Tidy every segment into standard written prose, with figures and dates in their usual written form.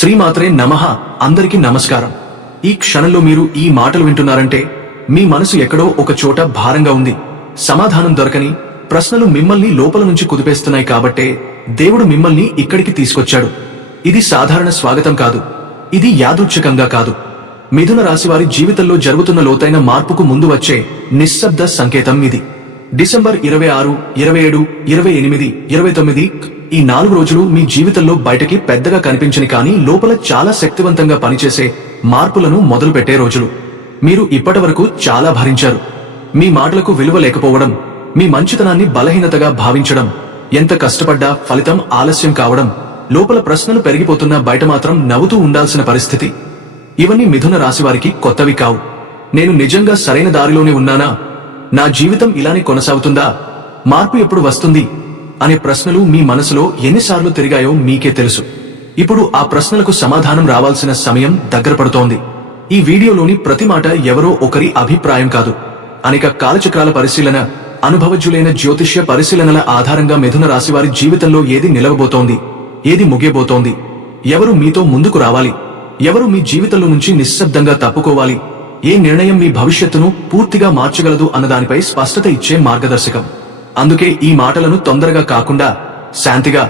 శ్రీమాత్రే నమః. అందరికీ నమస్కారం. ఈ క్షణంలో మీరు ఈ మాటలు వింటున్నారంటే మీ మనసు ఎక్కడో ఒక చోట భారంగా ఉంది. సమాధానం దొరకని ప్రశ్నలు మిమ్మల్ని లోపల నుంచి కుదిపేస్తున్నాయి. కాబట్టే దేవుడు మిమ్మల్ని ఇక్కడికి తీసుకొచ్చాడు. ఇది సాధారణ స్వాగతం కాదు, ఇది యాదృచ్ఛికంగా కాదు. మిథున రాశివారి జీవితంలో జరుగుతున్న లోతైన మార్పుకు ముందు వచ్చే నిశ్శబ్ద సంకేతం ఇది. డిసెంబర్ 26, 27, 28, 29 ఈ 4 రోజులు మీ జీవితంలో బయటకి పెద్దగా కనిపించని కానీ లోపల చాలా శక్తివంతంగా పనిచేసే మార్పులను మొదలుపెట్టే రోజులు. మీరు ఇప్పటివరకు చాలా భరించారు. మీ మాటలకు విలువ లేకపోవడం, మీ మంచితనాన్ని బలహీనతగా భావించడం, ఎంత కష్టపడ్డా ఫలితం ఆలస్యం కావడం, లోపల ప్రశ్నలు పెరిగిపోతున్నా బయట మాత్రం నవ్వుతూ ఉండాల్సిన పరిస్థితి. ఇవన్నీ మిథున రాశివారికి కొత్తవి కావు. నేను నిజంగా సరైన దారిలోనే ఉన్నానా? నా జీవితం ఇలానే కొనసాగుతుందా? మార్పు ఎప్పుడు వస్తుంది అనే ప్రశ్నలు మీ మనసులో ఎన్నిసార్లు తిరిగాయో మీకే తెలుసు. ఇప్పుడు ఆ ప్రశ్నలకు సమాధానం రావాల్సిన సమయం దగ్గర పడుతోంది. ఈ వీడియోలోని ప్రతి మాట ఎవరో ఒకరి అభిప్రాయం కాదు. అనేక కాలచక్రాల పరిశీలన, అనుభవజ్ఞులైన జ్యోతిష్య పరిశీలనల ఆధారంగా మిథున రాశివారి జీవితంలో ఏది నిలవబోతోంది, ఏది ముగియబోతోంది, ఎవరు మీతో ముందుకు రావాలి, ఎవరు మీ జీవితంలో నుంచి నిశ్శబ్దంగా తప్పుకోవాలి, ఏ నిర్ణయం మీ భవిష్యత్తును పూర్తిగా మార్చగలదు అన్నదానిపై స్పష్టత ఇచ్చే మార్గదర్శకం. అందుకే ఈ మాటలను తొందరగా కాకుండా శాంతిగా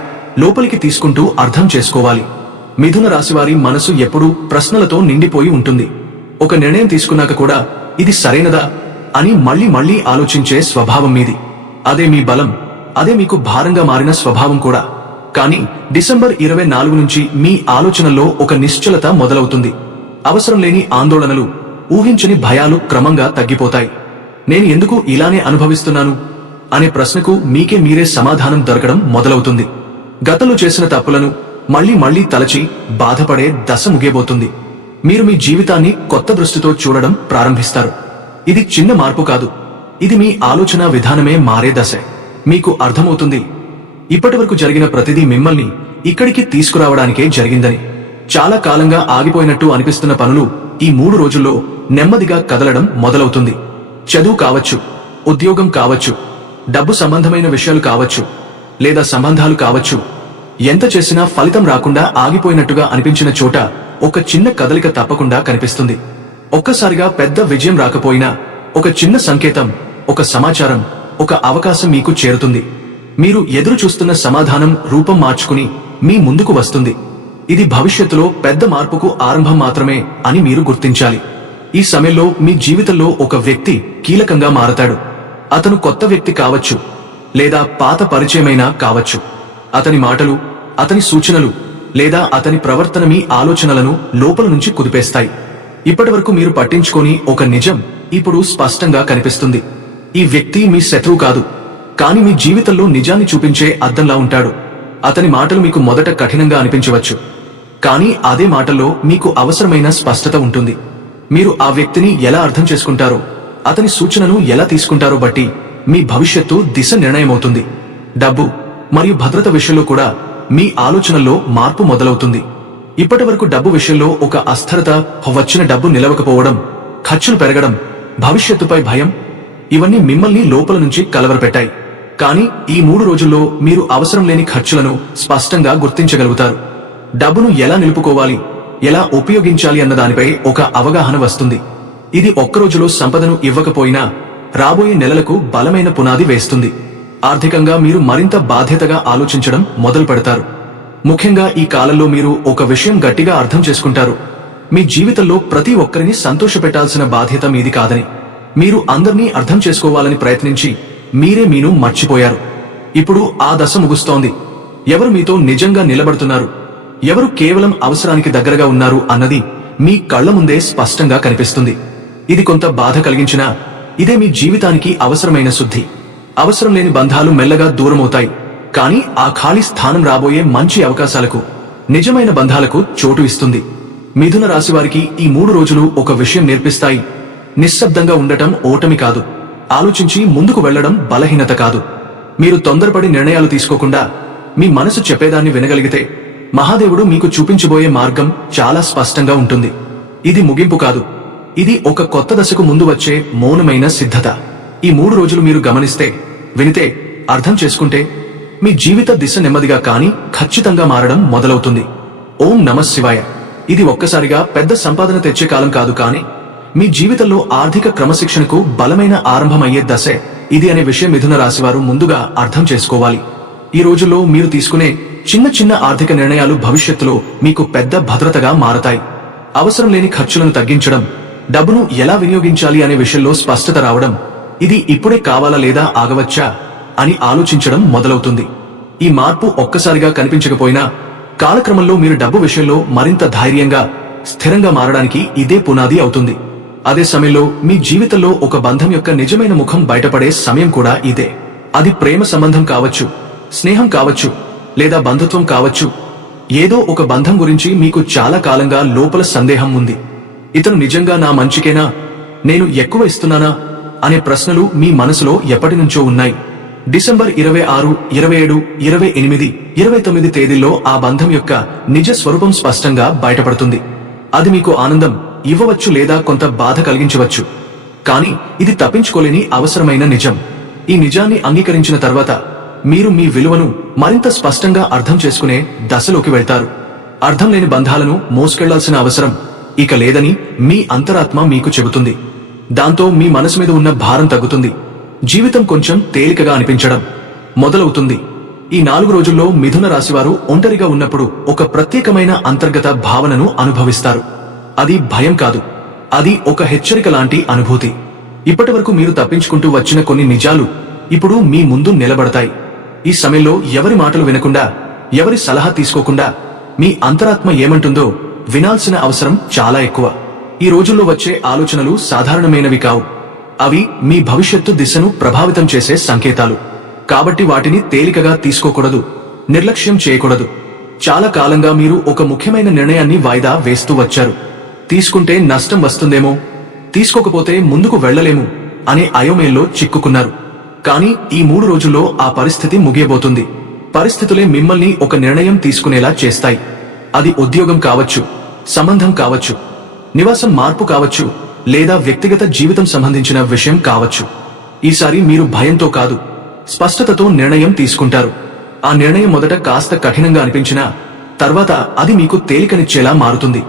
లోపలికి తీసుకుంటూ అర్థం చేసుకోవాలి. మిథున రాశివారి మనసు ఎప్పుడూ ప్రశ్నలతో నిండిపోయి ఉంటుంది. ఒక నిర్ణయం తీసుకున్నాక కూడా ఇది సరైనదా అని మళ్లీ మళ్లీ ఆలోచించే స్వభావం మీది. అదే మీ బలం, అదే మీకు భారంగా మారిన స్వభావం కూడా. కానీ డిసెంబర్ 24 నుంచి మీ ఆలోచనల్లో ఒక నిశ్చలత మొదలవుతుంది. అవసరం లేని ఆందోళనలు, ఊహించని భయాలు క్రమంగా తగ్గిపోతాయి. నేను ఎందుకు ఇలానే అనుభవిస్తున్నాను అనే ప్రశ్నకు మీకే మీరే సమాధానం దొరకడం మొదలవుతుంది. గతంలో చేసిన తప్పులను మళ్లీ మళ్లీ తలచి బాధపడే దశ ముగియబోతుంది. మీరు మీ జీవితాన్ని కొత్త దృష్టితో చూడడం ప్రారంభిస్తారు. ఇది చిన్న మార్పు కాదు, ఇది మీ ఆలోచన విధానమే మారే దశ. మీకు అర్థమవుతుంది, ఇప్పటివరకు జరిగిన ప్రతిదీ మిమ్మల్ని ఇక్కడికి తీసుకురావడానికే జరిగిందని. చాలా కాలంగా ఆగిపోయినట్టు అనిపిస్తున్న పనులు ఈ 3 రోజుల్లో నెమ్మదిగా కదలడం మొదలవుతుంది. చదువు కావచ్చు, ఉద్యోగం కావచ్చు, డబ్బు సంబంధమైన విషయాలు కావచ్చు, లేదా సంబంధాలు కావచ్చు. ఎంత చేసినా ఫలితం రాకుండా ఆగిపోయినట్టుగా అనిపించిన చోట ఒక చిన్న కదలిక తప్పకుండా కనిపిస్తుంది. ఒక్కసారిగా పెద్ద విజయం రాకపోయినా ఒక చిన్న సంకేతం, ఒక సమాచారం, ఒక అవకాశం మీకు చేరుతుంది. మీరు ఎదురు చూస్తున్న సమాధానం రూపం మార్చుకుని మీ ముందుకు వస్తుంది. ఇది భవిష్యత్తులో పెద్ద మార్పుకు ఆరంభం మాత్రమే అని మీరు గుర్తించాలి. ఈ సమయంలో మీ జీవితంలో ఒక వ్యక్తి కీలకంగా మారతాడు. అతను కొత్త వ్యక్తి కావచ్చు, లేదా పాత పరిచయమైనా కావచ్చు. అతని మాటలు, అతని సూచనలు, లేదా అతని ప్రవర్తన మీ ఆలోచనలను లోపల నుంచి కుదిపేస్తాయి. ఇప్పటివరకు మీరు పట్టించుకోని ఒక నిజం ఇప్పుడు స్పష్టంగా కనిపిస్తుంది. ఈ వ్యక్తి మీ శత్రువు కాదు, కానీ మీ జీవితంలో నిజాన్ని చూపించే అద్దంలా ఉంటాడు. అతని మాటలు మీకు మొదట కఠినంగా అనిపించవచ్చు, కానీ అదే మాటల్లో మీకు అవసరమైన స్పష్టత ఉంటుంది. మీరు ఆ వ్యక్తిని ఎలా అర్థం చేసుకుంటారో, అతని సూచనను ఎలా తీసుకుంటారో బట్టి మీ భవిష్యత్తు దిశ నిర్ణయమవుతుంది. డబ్బు మరియు భద్రత విషయంలో కూడా మీ ఆలోచనల్లో మార్పు మొదలవుతుంది. ఇప్పటివరకు డబ్బు విషయంలో ఒక అస్థిరత, వచ్చిన డబ్బు నిలవకపోవడం, ఖర్చులు పెరగడం, భవిష్యత్తుపై భయం, ఇవన్నీ మిమ్మల్ని లోపల నుంచి కలవరపెట్టాయి. కానీ ఈ 3 రోజుల్లో మీరు అవసరం లేని ఖర్చులను స్పష్టంగా గుర్తించగలుగుతారు. డబ్బును ఎలా నిలుపుకోవాలి, ఎలా ఉపయోగించాలి అన్న దానిపై ఒక అవగాహన వస్తుంది. ఇది ఒక్కరోజులో సంపదను ఇవ్వకపోయినా రాబోయే నెలలకు బలమైన పునాది వేస్తుంది. ఆర్థికంగా మీరు మరింత బాధ్యతగా ఆలోచించడం మొదలు పెడతారు. ముఖ్యంగా ఈ కాలంలో మీరు ఒక విషయం గట్టిగా అర్థం చేసుకుంటారు. మీ జీవితంలో ప్రతి ఒక్కరిని సంతోషపెట్టాల్సిన బాధ్యత మీది కాదని. మీరు అందర్నీ అర్థం చేసుకోవాలని ప్రయత్నించి మీరే మీను మర్చిపోయారు. ఇప్పుడు ఆ దశ ముగుస్తోంది. ఎవరు మీతో నిజంగా నిలబడుతున్నారు, ఎవరు కేవలం అవసరానికి దగ్గరగా ఉన్నారు అన్నది మీ కళ్ల ముందే స్పష్టంగా కనిపిస్తుంది. ఇది కొంత బాధ కలిగించినా ఇదే మీ జీవితానికి అవసరమైన శుద్ధి. అవసరం లేని బంధాలు మెల్లగా దూరమవుతాయి, కానీ ఆ ఖాళీ స్థానం రాబోయే మంచి అవకాశాలకు, నిజమైన బంధాలకు చోటు ఇస్తుంది. మిథున రాశివారికి ఈ 3 రోజులు ఒక విషయం నేర్పిస్తాయి. నిశ్శబ్దంగా ఉండటం ఓటమి కాదు, ఆలోచించి ముందుకు వెళ్లడం బలహీనత కాదు. మీరు తొందరపడి నిర్ణయాలు తీసుకోకుండా మీ మనసు చెప్పేదాన్ని వినగలిగితే మహాదేవుడు మీకు చూపించబోయే మార్గం చాలా స్పష్టంగా ఉంటుంది. ఇది ముగింపు కాదు, ఇది ఒక కొత్త దశకు ముందు వచ్చే మౌనమైన సిద్ధత. ఈ 3 రోజులు మీరు గమనిస్తే, వినితే, అర్థం చేసుకుంటే మీ జీవిత దిశ నెమ్మదిగా కానీ ఖచ్చితంగా మారడం మొదలవుతుంది. ఓం నమః శివాయ. ఇది ఒక్కసారిగా పెద్ద సంపాదన తెచ్చే కాలం కాదు, కానీ మీ జీవితంలో ఆర్థిక క్రమశిక్షణకు బలమైన ఆరంభమయ్యే దశే ఇది అనే విషయం మిథున రాశివారు ముందుగా అర్థం చేసుకోవాలి. ఈ రోజుల్లో మీరు తీసుకునే చిన్న చిన్న ఆర్థిక నిర్ణయాలు భవిష్యత్తులో మీకు పెద్ద భద్రతగా మారతాయి. అవసరం లేని ఖర్చులను తగ్గించడం, డబ్బును ఎలా వినియోగించాలి అనే విషయంలో స్పష్టత రావడం, ఇది ఇప్పుడే కావాలా లేదా ఆగవచ్చా అని ఆలోచించడం మొదలవుతుంది. ఈ మార్పు ఒక్కసారిగా కనిపించకపోయినా కాలక్రమంలో మీరు డబ్బు విషయంలో మరింత ధైర్యంగా, స్థిరంగా మారడానికి ఇదే పునాది అవుతుంది. అదే సమయంలో మీ జీవితంలో ఒక బంధం యొక్క నిజమైన ముఖం బయటపడే సమయం కూడా ఇదే. అది ప్రేమ సంబంధం కావచ్చు, స్నేహం కావచ్చు, లేదా బంధుత్వం కావచ్చు. ఏదో ఒక బంధం గురించి మీకు చాలా కాలంగా లోపల సందేహం ఉంది. ఇతను నిజంగా నా మంచికేనా, నేను ఎక్కువ ఇస్తున్నానా అనే ప్రశ్నలు మీ మనసులో ఎప్పటినుంచో ఉన్నాయి. డిసెంబర్ 26, 27, 28, 29 తేదీల్లో ఆ బంధం యొక్క నిజ స్వరూపం స్పష్టంగా బయటపడుతుంది. అది మీకు ఆనందం ఇవ్వవచ్చు లేదా కొంత బాధ కలిగించవచ్చు, కానీ ఇది తప్పించుకోలేని అవసరమైన నిజం. ఈ నిజాన్ని అంగీకరించిన తర్వాత మీరు మీ విలువను మరింత స్పష్టంగా అర్థం చేసుకునే దశలోకి వెళ్తారు. అర్థం లేని బంధాలను మోసుకెళ్లాల్సిన అవసరం ఇక లేదని మీ అంతరాత్మ మీకు చెబుతుంది. దాంతో మీ మనసు మీద ఉన్న భారం తగ్గుతుంది. జీవితం కొంచెం తేలికగా అనిపించడం మొదలవుతుంది. ఈ 4 రోజుల్లో మిథున రాశివారు ఒంటరిగా ఉన్నప్పుడు ఒక ప్రత్యేకమైన అంతర్గత భావనను అనుభవిస్తారు. అది భయం కాదు, అది ఒక హెచ్చరిక లాంటి అనుభూతి. ఇప్పటివరకు మీరు తప్పించుకుంటూ వచ్చిన కొన్ని నిజాలు ఇప్పుడు మీ ముందు నిలబడతాయి. ఈ సమయంలో ఎవరి మాటలు వినకుండా, ఎవరి సలహా తీసుకోకుండా మీ అంతరాత్మ ఏమంటుందో వినాల్సిన అవసరం చాలా ఎక్కువ. ఈ రోజుల్లో వచ్చే ఆలోచనలు సాధారణమైనవి కావు. అవి మీ భవిష్యత్తు దిశను ప్రభావితం చేసే సంకేతాలు. కాబట్టి వాటిని తేలికగా తీసుకోకూడదు, నిర్లక్ష్యం చేయకూడదు. చాలా కాలంగా మీరు ఒక ముఖ్యమైన నిర్ణయాన్ని వాయిదా వేస్తూ వచ్చారు. తీసుకుంటే నష్టం వస్తుందేమో, తీసుకోకపోతే ముందుకు వెళ్లలేము అనే అయోమయంలో చిక్కుకున్నారు. కానీ ఈ 3 రోజుల్లో ఆ పరిస్థితి ముగియబోతుంది. పరిస్థితులే మిమ్మల్ని ఒక నిర్ణయం తీసుకునేలా చేస్తాయి. అది ఉద్యోగం కావచ్చు, సంబంధం కావచ్చు, నివాసం మార్పు కావచ్చు, లేదా వ్యక్తిగత జీవితం సంబంధించిన విషయం కావచ్చు. ఈసారి మీరు భయంతో కాదు, స్పష్టతతో నిర్ణయం తీసుకుంటారు. ఆ నిర్ణయం మొదట కాస్త కఠినంగా అనిపించినా తర్వాత అది మీకు తేలికనిచ్చేలా మారుతుంది.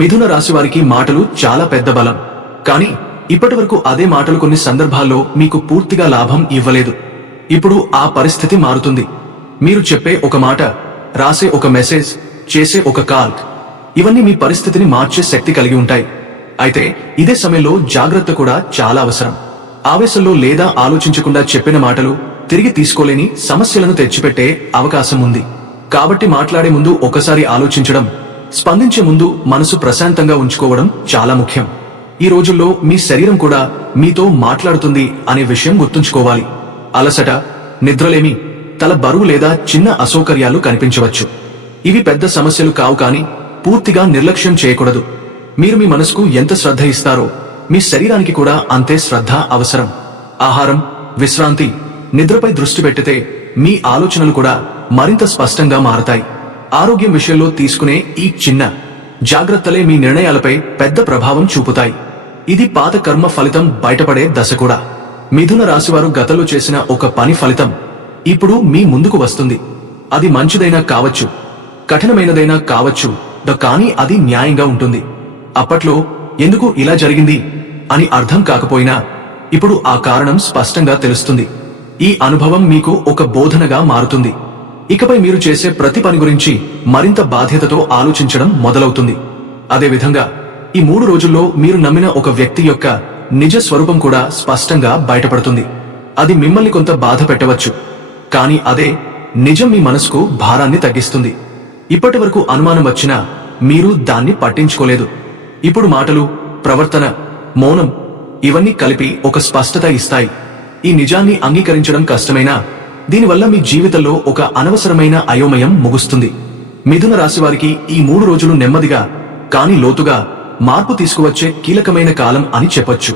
మిథున రాశివారికి మాటలు చాలా పెద్ద బలం, కానీ ఇప్పటివరకు అదే మాటలు కొన్ని సందర్భాల్లో మీకు పూర్తిగా లాభం ఇవ్వలేదు. ఇప్పుడు ఆ పరిస్థితి మారుతుంది. మీరు చెప్పే ఒక మాట, రాసే ఒక మెసేజ్, చేసే ఒక కాల్, ఇవన్నీ మీ పరిస్థితిని మార్చే శక్తి కలిగి ఉంటాయి. అయితే ఇదే సమయంలో జాగ్రత్త కూడా చాలా అవసరం. ఆవేశంలో లేదా ఆలోచించకుండా చెప్పిన మాటలు తిరిగి తీసుకోలేని సమస్యలను తెచ్చిపెట్టే అవకాశం ఉంది. కాబట్టి మాట్లాడే ముందు ఒకసారి ఆలోచించడం, స్పందించే ముందు మనసు ప్రశాంతంగా ఉంచుకోవడం చాలా ముఖ్యం. ఈ రోజుల్లో మీ శరీరం కూడా మీతో మాట్లాడుతుంది అనే విషయం గుర్తుంచుకోవాలి. అలసట, నిద్రలేమి, తల బరువు లేదా చిన్న అసౌకర్యాలు కనిపించవచ్చు. ఇవి పెద్ద సమస్యలు కావు, కానీ పూర్తిగా నిర్లక్ష్యం చేయకూడదు. మీరు మీ మనసుకు ఎంత శ్రద్ధ ఇస్తారో మీ శరీరానికి కూడా అంతే శ్రద్ధ అవసరం. ఆహారం, విశ్రాంతి, నిద్రపై దృష్టి పెట్టితే మీ ఆలోచనలు కూడా మరింత స్పష్టంగా మారతాయి. ఆరోగ్యం విషయంలో తీసుకునే ఈ చిన్న జాగ్రత్తలే మీ నిర్ణయాలపై పెద్ద ప్రభావం చూపుతాయి. ఇది పాత కర్మ ఫలితం బయటపడే దశ కూడా. మిథున రాశివారు గతంలో చేసిన ఒక పని ఫలితం ఇప్పుడు మీ ముందుకు వస్తుంది. అది మంచిదైనా కావచ్చు, కఠినమైనదైనా కావచ్చు, కానీ అది న్యాయంగా ఉంటుంది. అప్పట్లో ఎందుకు ఇలా జరిగింది అని అర్థం కాకపోయినా ఇప్పుడు ఆ కారణం స్పష్టంగా తెలుస్తుంది. ఈ అనుభవం మీకు ఒక బోధనగా మారుతుంది. ఇకపై మీరు చేసే ప్రతి పని గురించి మరింత బాధ్యతతో ఆలోచించడం మొదలవుతుంది. అదేవిధంగా ఈ 3 రోజుల్లో మీరు నమ్మిన ఒక వ్యక్తి యొక్క నిజ స్వరూపం కూడా స్పష్టంగా బయటపడుతుంది. అది మిమ్మల్ని కొంత బాధ పెట్టవచ్చు, కానీ అదే నిజం మీ మనసుకు భారాన్ని తగ్గిస్తుంది. ఇప్పటి వరకు అనుమానం వచ్చినా మీరు దాన్ని పట్టించుకోలేదు. ఇప్పుడు మాటలు, ప్రవర్తన, మౌనం ఇవన్నీ కలిపి ఒక స్పష్టత ఇస్తాయి. ఈ నిజాన్ని అంగీకరించడం కష్టమైనా దీనివల్ల మీ జీవితంలో ఒక అనవసరమైన అయోమయం ముగుస్తుంది. మిథున రాశివారికి ఈ 3 రోజులు నెమ్మదిగా కానీ లోతుగా మార్పు తీసుకువచ్చే కీలకమైన కాలం అని చెప్పొచ్చు.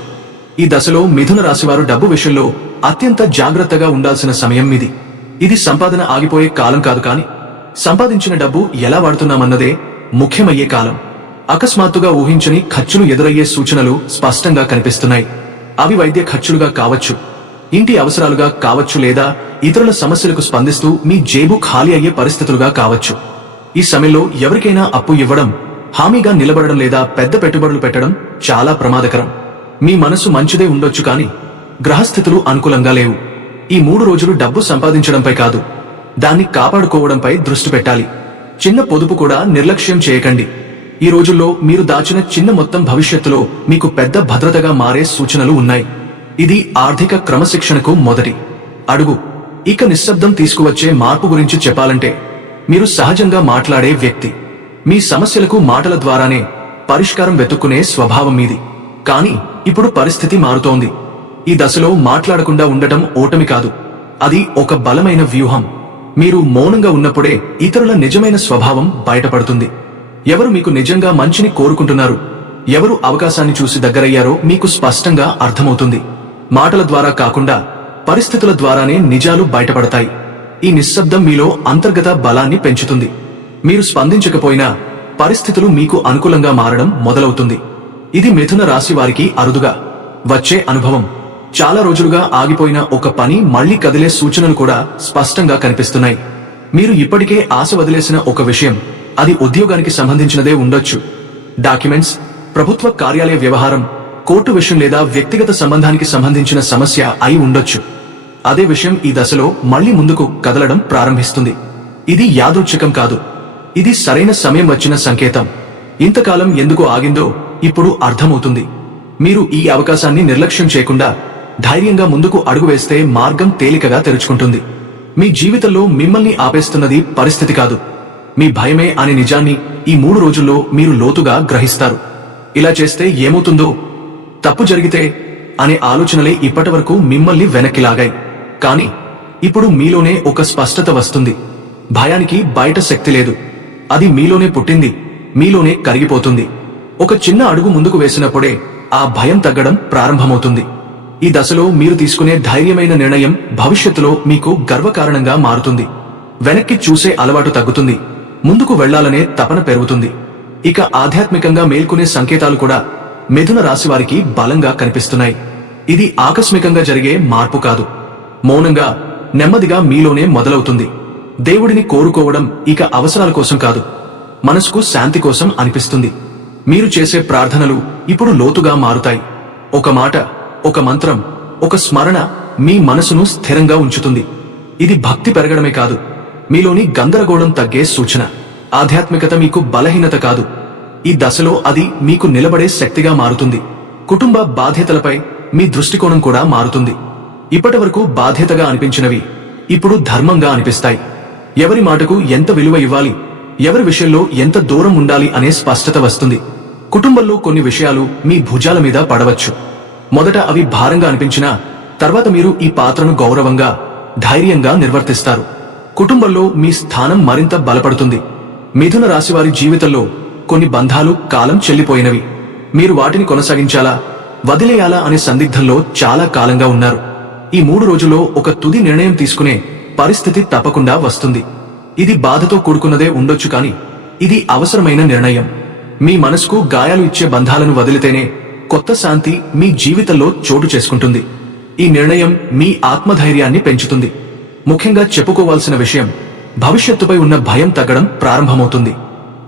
ఈ దశలో మిథున రాశివారు డబ్బు విషయంలో అత్యంత జాగ్రత్తగా ఉండాల్సిన సమయం ఇది. ఇది సంపాదన ఆగిపోయే కాలం కాదు, కానీ సంపాదించిన డబ్బు ఎలా వాడుతున్నామన్నదే ముఖ్యమయ్యే కాలం. అకస్మాత్తుగా ఊహించని ఖర్చులు ఎదురయ్యే సూచనలు స్పష్టంగా కనిపిస్తున్నాయి. అవి వైద్య ఖర్చులుగా కావచ్చు, ఇంటి అవసరాలుగా కావచ్చు, లేదా ఇతరుల సమస్యలకు స్పందిస్తూ మీ జేబు ఖాళీ అయ్యే పరిస్థితులుగా కావచ్చు. ఈ సమయంలో ఎవరికైనా అప్పు ఇవ్వడం, హామీగా నిలబడడం లేదా పెద్ద పెట్టుబడులు పెట్టడం చాలా ప్రమాదకరం. మీ మనసు మంచిదే ఉండొచ్చు కానీ గ్రహస్థితులు అనుకూలంగా లేవు. ఈ 3 రోజులు డబ్బు సంపాదించడంపై కాదు, దాన్ని కాపాడుకోవడంపై దృష్టి పెట్టాలి. చిన్న పొదుపు కూడా నిర్లక్ష్యం చేయకండి. ఈ రోజుల్లో మీరు దాచిన చిన్న మొత్తం భవిష్యత్తులో మీకు పెద్ద భద్రతగా మారే సూచనలు ఉన్నాయి. ఇది ఆర్థిక క్రమశిక్షణకు మొదటి అడుగు. ఇక నిశ్శబ్దం తీసుకువచ్చే మార్పు గురించి చెప్పాలంటే, మీరు సహజంగా మాట్లాడే వ్యక్తి. మీ సమస్యలకు మాటల ద్వారానే పరిష్కారం వెతుక్కునే స్వభావం మీది. కానీ ఇప్పుడు పరిస్థితి మారుతోంది. ఈ దశలో మాట్లాడకుండా ఉండటం ఓటమి కాదు, అది ఒక బలమైన వ్యూహం. మీరు మౌనంగా ఉన్నప్పుడే ఇతరుల నిజమైన స్వభావం బయటపడుతుంది. ఎవరు మీకు నిజంగా మంచిని కోరుకుంటున్నారు, ఎవరు అవకాశాన్ని చూసి దగ్గరయ్యారో మీకు స్పష్టంగా అర్థమవుతుంది. మాటల ద్వారా కాకుండా పరిస్థితుల ద్వారానే నిజాలు బయటపడతాయి. ఈ నిశ్శబ్దం మీలో అంతర్గత బలాన్ని పెంచుతుంది. మీరు స్పందించకపోయినా పరిస్థితులు మీకు అనుకూలంగా మారడం మొదలవుతుంది. ఇది మిథున రాశి వారికి అరుదుగా వచ్చే అనుభవం. చాలా రోజులుగా ఆగిపోయిన ఒక పని మళ్లీ కదిలే సూచనలు కూడా స్పష్టంగా కనిపిస్తున్నాయి. మీరు ఇప్పటికే ఆశ వదిలేసిన ఒక విషయం, అది ఉద్యోగానికి సంబంధించినదే ఉండొచ్చు. డాక్యుమెంట్స్, ప్రభుత్వ కార్యాలయ వ్యవహారం, కోర్టు విషయం లేదా వ్యక్తిగత సంబంధానికి సంబంధించిన సమస్య అయి ఉండొచ్చు. అదే విషయం ఈ దశలో మళ్లీ ముందుకు కదలడం ప్రారంభిస్తుంది. ఇది యాదృచ్ఛికం కాదు, ఇది సరైన సమయం వచ్చిన సంకేతం. ఇంతకాలం ఎందుకు ఆగిందో ఇప్పుడు అర్థమవుతుంది. మీరు ఈ అవకాశాన్ని నిర్లక్ష్యం చేయకుండా ధైర్యంగా ముందుకు అడుగు వేస్తే మార్గం తేలికగా తెరుచుకుంటుంది. మీ జీవితంలో మిమ్మల్ని ఆపేస్తున్నది పరిస్థితి కాదు, మీ భయమే అనే నిజాన్ని ఈ 3 రోజుల్లో మీరు లోతుగా గ్రహిస్తారు. ఇలా చేస్తే ఏమవుతుందో, తప్పు జరిగితే అనే ఆలోచనలే ఇప్పటివరకు మిమ్మల్ని వెనక్కి లాగాయి. కానీ ఇప్పుడు మీలోనే ఒక స్పష్టత వస్తుంది. భయానికి బయట శక్తి లేదు, అది మీలోనే పుట్టింది, మీలోనే కరిగిపోతుంది. ఒక చిన్న అడుగు ముందుకు వేసినప్పుడే ఆ భయం తగ్గడం ప్రారంభమవుతుంది. ఈ దశలో మీరు తీసుకునే ధైర్యమైన నిర్ణయం భవిష్యత్తులో మీకు గర్వకారణంగా మారుతుంది. వెనక్కి చూసే అలవాటు తగ్గుతుంది, ముందుకు వెళ్లాలనే తపన పెరుగుతుంది. ఇక ఆధ్యాత్మికంగా మేల్కొనే సంకేతాలు కూడా మిథున రాశి వారికి బలంగా కనిపిస్తున్నాయి. ఇది ఆకస్మికంగా జరిగే మార్పు కాదు, మౌనంగా నెమ్మదిగా మీలోనే మొదలవుతుంది. దేవుడిని కోరుకోవడం ఇక అవసరాల కోసం కాదు, మనసుకు శాంతి కోసం అనిపిస్తుంది. మీరు చేసే ప్రార్థనలు ఇప్పుడు లోతుగా మారుతాయి. ఒక మాట, ఒక మంత్రం, ఒక స్మరణ మీ మనసును స్థిరంగా ఉంచుతుంది. ఇది భక్తి పెరగడమే కాదు, మీలోని గందరగోళం తగ్గే సూచన. ఆధ్యాత్మికత మీకు బలహీనత కాదు, ఈ దశలో అది మీకు నిలబడే శక్తిగా మారుతుంది. కుటుంబ బాధ్యతలపై మీ దృష్టికోణం కూడా మారుతుంది. ఇప్పటివరకు బాధ్యతగా అనిపించినవి ఇప్పుడు ధర్మంగా అనిపిస్తాయి. ఎవరి మాటకు ఎంత విలువ ఇవ్వాలి, ఎవరి విషయంలో ఎంత దూరం ఉండాలి అనే స్పష్టత వస్తుంది. కుటుంబంలో కొన్ని విషయాలు మీ భుజాల మీద పడవచ్చు. మొదట అవి భారంగా అనిపించినా తర్వాత మీరు ఈ పాత్రను గౌరవంగా, ధైర్యంగా నిర్వర్తిస్తారు. కుటుంబంలో మీ స్థానం మరింత బలపడుతుంది. మిథున రాశివారి జీవితంలో కొన్ని బంధాలు కాలం చెల్లిపోయినవి. మీరు వాటిని కొనసాగించాలా, వదిలేయాలా అనే సందిగ్ధంలో చాలా కాలంగా ఉన్నారు. ఈ 3 రోజుల్లో ఒక తుది నిర్ణయం తీసుకునే పరిస్థితి తప్పకుండా వస్తుంది. ఇది బాధతో కూడుకున్నదే ఉండొచ్చు, కానీ ఇది అవసరమైన నిర్ణయం. మీ మనసుకు గాయాలు ఇచ్చే బంధాలను వదిలితేనే కొత్త శాంతి మీ జీవితంలో చోటు చేసుకుంటుంది. ఈ నిర్ణయం మీ ఆత్మధైర్యాన్ని పెంచుతుంది. ముఖ్యంగా చెప్పుకోవాల్సిన విషయం, భవిష్యత్తుపై ఉన్న భయం తగ్గడం ప్రారంభమవుతుంది.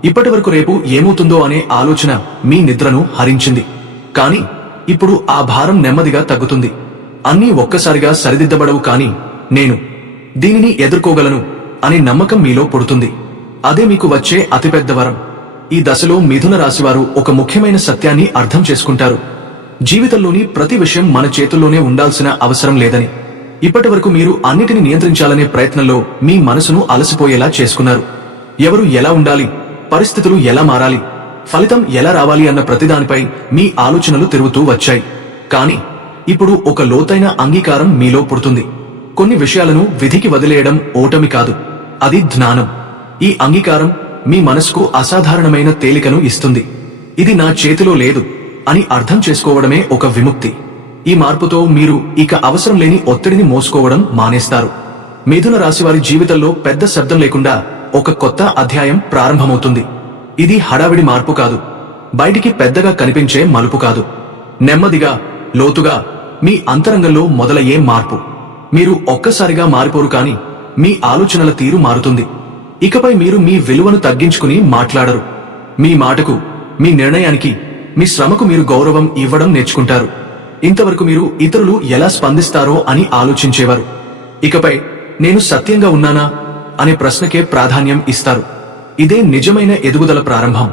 ఇప్పటివరకు రేపు ఏమవుతుందో అనే ఆలోచన మీ నిద్రను హరించింది. కానీ ఇప్పుడు ఆ భారం నెమ్మదిగా తగ్గుతుంది. అన్నీ ఒక్కసారిగా సరిదిద్దబడవు, కానీ నేను దీనిని ఎదుర్కోగలను అనే నమ్మకం మీలో పుడుతుంది. అదే మీకు వచ్చే అతిపెద్ద వరం. ఈ దశలో మిథున రాశివారు ఒక ముఖ్యమైన సత్యాన్ని అర్థం చేసుకుంటారు. జీవితంలోని ప్రతి విషయం మన చేతుల్లోనే ఉండాల్సిన అవసరం లేదని. ఇప్పటివరకు మీరు అన్నిటిని నియంత్రించాలనే ప్రయత్నంలో మీ మనసును అలసిపోయేలా చేసుకున్నారు. ఎవరు ఎలా ఉండాలి, పరిస్థితులు ఎలా మారాలి, ఫలితం ఎలా రావాలి అన్న ప్రతిదానిపై మీ ఆలోచనలు తిరుగుతూ వచ్చాయి. కానీ ఇప్పుడు ఒక లోతైన అంగీకారం మీలో పుడుతుంది. కొన్ని విషయాలను విధికి వదిలేయడం ఓటమి కాదు, అది జ్ఞానం. ఈ అంగీకారం మీ మనసుకు అసాధారణమైన తేలికను ఇస్తుంది. ఇది నా చేతిలో లేదు అని అర్థం చేసుకోవడమే ఒక విముక్తి. ఈ మార్పుతో మీరు ఇక అవసరం లేని ఒత్తిడిని మోసుకోవడం మానేస్తారు. మిథున రాశివారి జీవితంలో పెద్ద శబ్దం లేకుండా ఒక కొత్త అధ్యాయం ప్రారంభమవుతుంది. ఇది హడావిడి మార్పు కాదు, బయటికి పెద్దగా కనిపించే మలుపు కాదు. నెమ్మదిగా, లోతుగా మీ అంతరంగంలో మొదలయ్యే మార్పు. మీరు ఒక్కసారిగా మారిపోరు, కానీ మీ ఆలోచనల తీరు మారుతుంది. ఇకపై మీరు మీ విలువను తగ్గించుకుని మాట్లాడరు. మీ మాటకు, మీ నిర్ణయానికి, మీ శ్రమకు మీరు గౌరవం ఇవ్వడం నేర్చుకుంటారు. ఇంతవరకు మీరు ఇతరులు ఎలా స్పందిస్తారో అని ఆలోచించేవారు. ఇకపై నేను సత్యంగా ఉన్నానా అనే ప్రశ్నకే ప్రాధాన్యం ఇస్తారు. ఇదే నిజమైన ఎదుగుదల ప్రారంభం.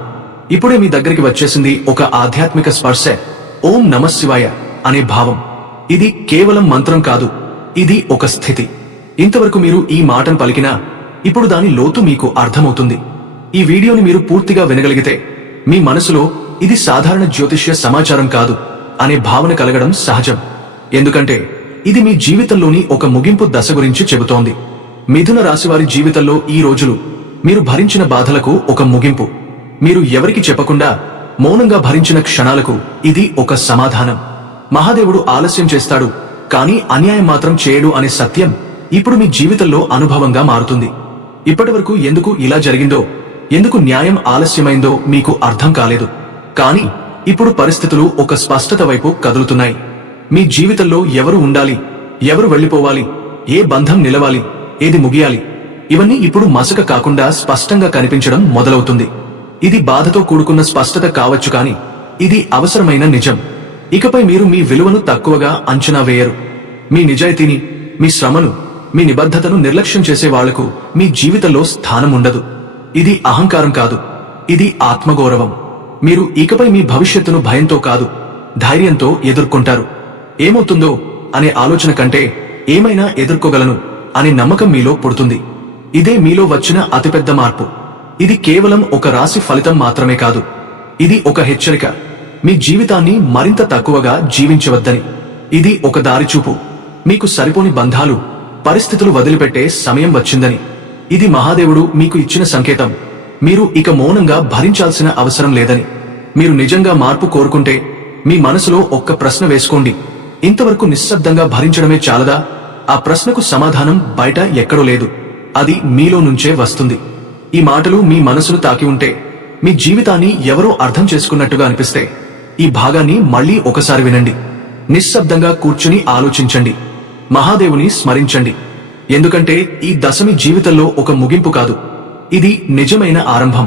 ఇప్పుడే మీ దగ్గరికి వచ్చేసింది ఒక ఆధ్యాత్మిక స్పర్శ, ఓం నమః శివాయ అనే భావం. ఇది కేవలం మంత్రం కాదు, ఇది ఒక స్థితి. ఇంతవరకు మీరు ఈ మాటను పలికినా ఇప్పుడు దాని లోతు మీకు అర్థమవుతుంది. ఈ వీడియోని మీరు పూర్తిగా వినగలిగితే మీ మనసులో ఇది సాధారణ జ్యోతిష్య సమాచారం కాదు అనే భావన కలగడం సహజం. ఎందుకంటే ఇది మీ జీవితంలోని ఒక ముగింపు దశ గురించి చెబుతోంది. మిథున రాశివారి జీవితంలో ఈ రోజులు మీరు భరించిన బాధలకు ఒక ముగింపు. మీరు ఎవరికి చెప్పకుండా మౌనంగా భరించిన క్షణాలకు ఇది ఒక సమాధానం. మహాదేవుడు ఆలస్యం చేస్తాడు, కానీ అన్యాయం మాత్రం చేయడు అనే సత్యం ఇప్పుడు మీ జీవితంలో అనుభవంగా మారుతుంది. ఇప్పటివరకు ఎందుకు ఇలా జరిగిందో, ఎందుకు న్యాయం ఆలస్యమైందో మీకు అర్థం కాలేదు. కానీ ఇప్పుడు పరిస్థితులు ఒక స్పష్టత వైపు కదులుతున్నాయి. మీ జీవితంలో ఎవరు ఉండాలి, ఎవరు వెళ్లిపోవాలి, ఏ బంధం నిలవాలి, ఏది ముగియాలి, ఇవన్నీ ఇప్పుడు మసక కాకుండా స్పష్టంగా కనిపించడం మొదలవుతుంది. ఇది బాధతో కూడుకున్న స్పష్టత కావచ్చు, కానీ ఇది అవసరమైన నిజం. ఇకపై మీరు మీ విలువను తక్కువగా అంచనా వేయరు. మీ నిజాయితీని, మీ శ్రమను, మీ నిబద్ధతను నిర్లక్ష్యం చేసే వాళ్లకు మీ జీవితంలో స్థానం ఉండదు. ఇది అహంకారం కాదు, ఇది ఆత్మగౌరవం. మీరు ఇకపై మీ భవిష్యత్తును భయంతో కాదు, ధైర్యంతో ఎదుర్కొంటారు. ఏమవుతుందో అనే ఆలోచన కంటే ఏమైనా ఎదుర్కోగలను అనే నమ్మకం మీలో పుడుతుంది. ఇదే మీలో వచ్చిన అతిపెద్ద మార్పు. ఇది కేవలం ఒక రాశి ఫలితం మాత్రమే కాదు, ఇది ఒక హెచ్చరిక. మీ జీవితాన్ని మరింత తక్కువగా జీవించవద్దని. ఇది ఒక దారిచూపు. మీకు సరిపోని బంధాలు, పరిస్థితులు వదిలిపెట్టే సమయం వచ్చిందని. ఇది మహాదేవుడు మీకు ఇచ్చిన సంకేతం. మీరు ఇక మౌనంగా భరించాల్సిన అవసరం లేదని. మీరు నిజంగా మార్పు కోరుకుంటే మీ మనసులో ఒక్క ప్రశ్న వేసుకోండి, ఇంతవరకు నిశ్శబ్దంగా భరించడమే చాలదా? ఆ ప్రశ్నకు సమాధానం బయట ఎక్కడో లేదు, అది మీలో నుంచే వస్తుంది. ఈ మాటలు మీ మనసును తాకి ఉంటే, మీ జీవితాన్ని ఎవరో అర్థం చేసుకున్నట్టుగా అనిపిస్తే ఈ భాగాన్ని మళ్లీ ఒకసారి వినండి. నిశ్శబ్దంగా కూర్చుని ఆలోచించండి, మహాదేవుని స్మరించండి. ఎందుకంటే ఈ దశ మీ జీవితంలో ఒక ముగింపు కాదు, ఇది నిజమైన ఆరంభం.